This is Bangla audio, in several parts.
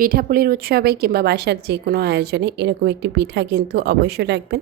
পিঠাপুলির উৎসবে কিংবা বাসার যে কোনো আয়োজনে এরকম একটি পিঠা কিন্তু অবশ্যই রাখবেন।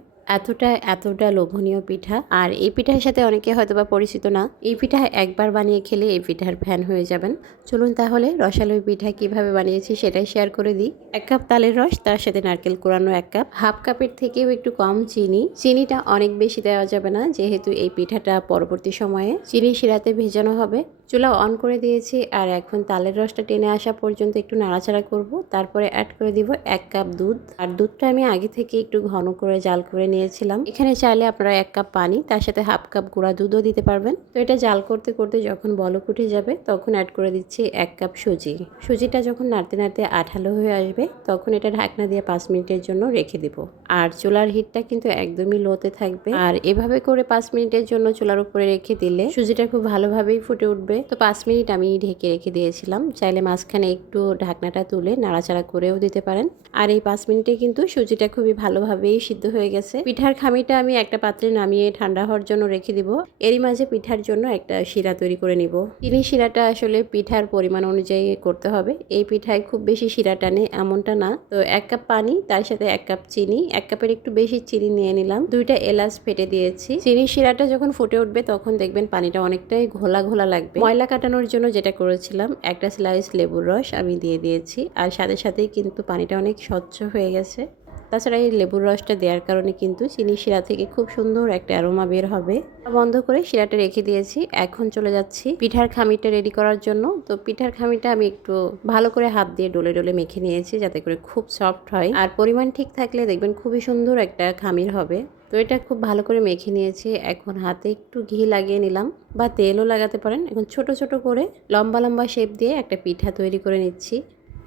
এতটা লোভনীয় পিঠা। আর এই পিঠার সাথে অনেকে হয়তোবা পরিচিত না। এই পিঠা একবার বানিয়ে খেলে এই পিঠার ফ্যান হয়ে যাবেন। চলুন তাহলে রসালো পিঠা কিভাবে বানিয়েছি সেটাই শেয়ার করে দিই। 1 কাপ তালের রস, তার সাথে নারকেল কোরানো 1 কাপ, হাফ কাপের থেকেও একটু কম চিনি। চিনিটা অনেক বেশি দেওয়া যাবে না, যেহেতু এই পিঠাটা পরবর্তী সময়ে চিনি শিরাতে ভেজানো হবে। চুলা অন করে দিয়েছি আর এখন তালের রসটা টেনে আসা পর্যন্ত একটু নাড়াচাড়া করব। তারপরে অ্যাড করে দিব 1 কাপ দুধ। আর দুধটা আমি আগে থেকে একটু ঘন করে জাল করে নিয়েছিলাম। এখানে চাইলে আপনারা 1 কাপ পানি, তার সাথে হাফ কাপ গুঁড়া দুধও দিতে পারবেন। তো এটা জাল করতে করতে যখন বলক উঠে যাবে তখন অ্যাড করে দিচ্ছি 1 কাপ সুজি। সুজিটা যখন নাড়তে নাড়তে আঠালো হয়ে আসবে তখন এটা ঢাকনা দিয়ে 5 মিনিটের জন্য রেখে দিব। আর চুলার হিটটা কিন্তু একদমই লোতে থাকবে। আর এভাবে করে 5 মিনিটের জন্য চুলার উপরে রেখে দিলে সুজিটা খুব ভালোভাবেই ফুটে উঠবে। তো 5 মিনিট আমি ঢেকে রেখে দিয়েছিলাম। চাইলে মাঝখানে একটু ঢাকনাটা তুলে নাড়াচাড়া করেও দিতে পারেন। আর এই 5 মিনিটে কিন্তু সুজিটা খুবই ভালোভাবেই সিদ্ধ হয়ে গেছে। পিঠার খামিটা আমি একটা পাত্রে নামিয়ে ঠান্ডা হওয়ার জন্য রেখে দিব। এরই মাঝে পিঠার জন্য একটা শিরা তৈরি করে নিব। চিনি শিরাটা আসলে পিঠার পরিমাণ অনুযায়ী করতে হবে। এই পিঠায় খুব বেশি শিরা টানে এমনটা না। তো 1 কাপ পানি, তার সাথে 1 কাপ চিনি, 1 কাপের একটু বেশি চিনি নিয়ে নিলাম। 2টা এলাচ ফেটে দিয়েছি। চিনি শিরাটা যখন ফুটে উঠবে তখন দেখবেন পানিটা অনেকটাই ঘোলা ঘোলা লাগবে। ময়লা কাটানোর জন্য যেটা করেছিলাম, একটা স্লাইস লেবুর রস আমি দিয়ে দিয়েছি। আর সাথে সাথেই কিন্তু পানিটা অনেক স্বচ্ছ হয়ে গেছে। তাছাড়া এই লেবুর রসটা দেওয়ার কারণে কিন্তু চিনি শিরা থেকে খুব সুন্দর একটা অ্যারোমা বের হবে। বন্ধ করে শিরাটা রেখে দিয়েছি। এখন চলে যাচ্ছি পিঠার খামিটা রেডি করার জন্য। তো পিঠার খামিটা আমি একটু ভালো করে হাত দিয়ে ডলে ডলে মেখে নিয়েছি, যাতে করে খুব সফট হয়। আর পরিমাণ ঠিক থাকলে দেখবেন খুবই সুন্দর একটা খামির হবে। তো এটা খুব ভালো করে মেখে নিয়েছি। এখন হাতে একটু ঘি লাগিয়ে নিলাম, বা তেলও লাগাতে পারেন। এখন ছোট ছোট করে লম্বা লম্বা শেপ দিয়ে একটা পিঠা তৈরি করে নিচ্ছি।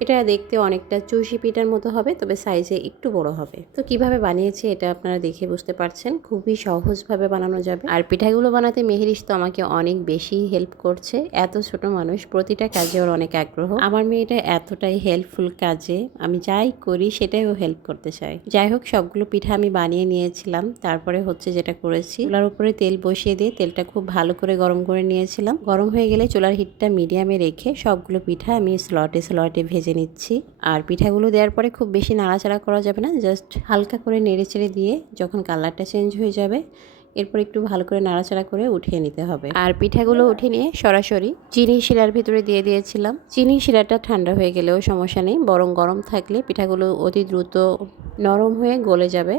এটা দেখতে অনেকটা চুষি পিঠার মতো হবে, তবে সাইজে একটু বড় হবে। তো কিভাবে বানিয়েছি এটা আপনারা দেখে বুঝতে পারছেন, খুবই সহজভাবে বানানো যাবে। আর পিঠাগুলো বানাতে মেহেরিশ তো আমাকে অনেক বেশি হেল্প করছে। এত ছোট মানুষ, প্রতিটা কাজে ওর অনেক আগ্রহ। আমার মেয়েটা এতটাই হেল্পফুল কাজে, আমি যাই করি সেটাই ও হেল্প করতে চায়। যাই হোক, সবগুলো পিঠা আমি বানিয়ে নিয়েছিলাম। তারপরে হচ্ছে যেটা করেছি, চুলার উপরে তেল বসিয়ে দিয়ে তেলটা খুব ভালো করে গরম করে নিয়েছিলাম। গরম হয়ে গেলে চুলার হিটটা মিডিয়ামে রেখে সবগুলো পিঠা আমি স্লটে ভেজে নিচ্ছি। আর পিঠাগুলো দেওয়ার পরে খুব বেশি নাড়াচাড়া করা যাবে না, জাস্ট হালকা করে নেড়েচেড়ে দিয়ে যখন কালারটা চেঞ্জ হয়ে যাবে এরপর একটু ভালো করে নাড়াচাড়া করে উঠিয়ে নিতে হবে। আর পিঠাগুলো উঠে নিয়ে সরাসরি চিনি শিরার ভিতরে দিয়ে দিয়েছিলাম। চিনি শিরাটা ঠান্ডা হয়ে গেলেও সমস্যা নেই, বরং গরম থাকলে পিঠাগুলো অতি দ্রুত নরম হয়ে গলে যাবে।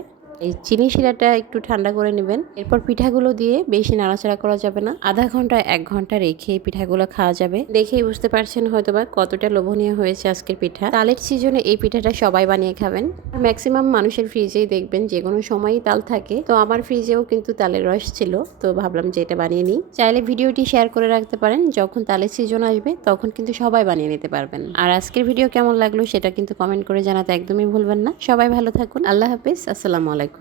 এই চিনি শিরাটা একটু ঠান্ডা করে নেবেন। এরপর পিঠাগুলো দিয়ে বেশি নাড়াচাড়া করা যাবে না। আধা ঘন্টা 1 ঘন্টা রেখে পিঠাগুলো খাওয়া যাবে। দেখেই বুঝতে পারছেন হয়তোবা কতটা লোভনীয় হয়েছে আজকের পিঠা। তালের সিজনে এই পিঠাটা সবাই বানিয়ে খাবেন। ম্যাক্সিমাম মানুষের ফ্রিজেই দেখবেন যে কোনো সময়ই তাল থাকে। তো আমার ফ্রিজেও কিন্তু তালের রস ছিল, তো ভাবলাম যে এটা বানিয়ে নিই। চাইলে ভিডিওটি শেয়ার করে রাখতে পারেন, যখন তালের সিজন আসবে তখন কিন্তু সবাই বানিয়ে নিতে পারবেন। আর আজকের ভিডিও কেমন লাগলো সেটা কিন্তু কমেন্ট করে জানাতে একদমই ভুলবেন না। সবাই ভালো থাকুন। আল্লাহ হাফেজ। আসসালামু আলাইকুম।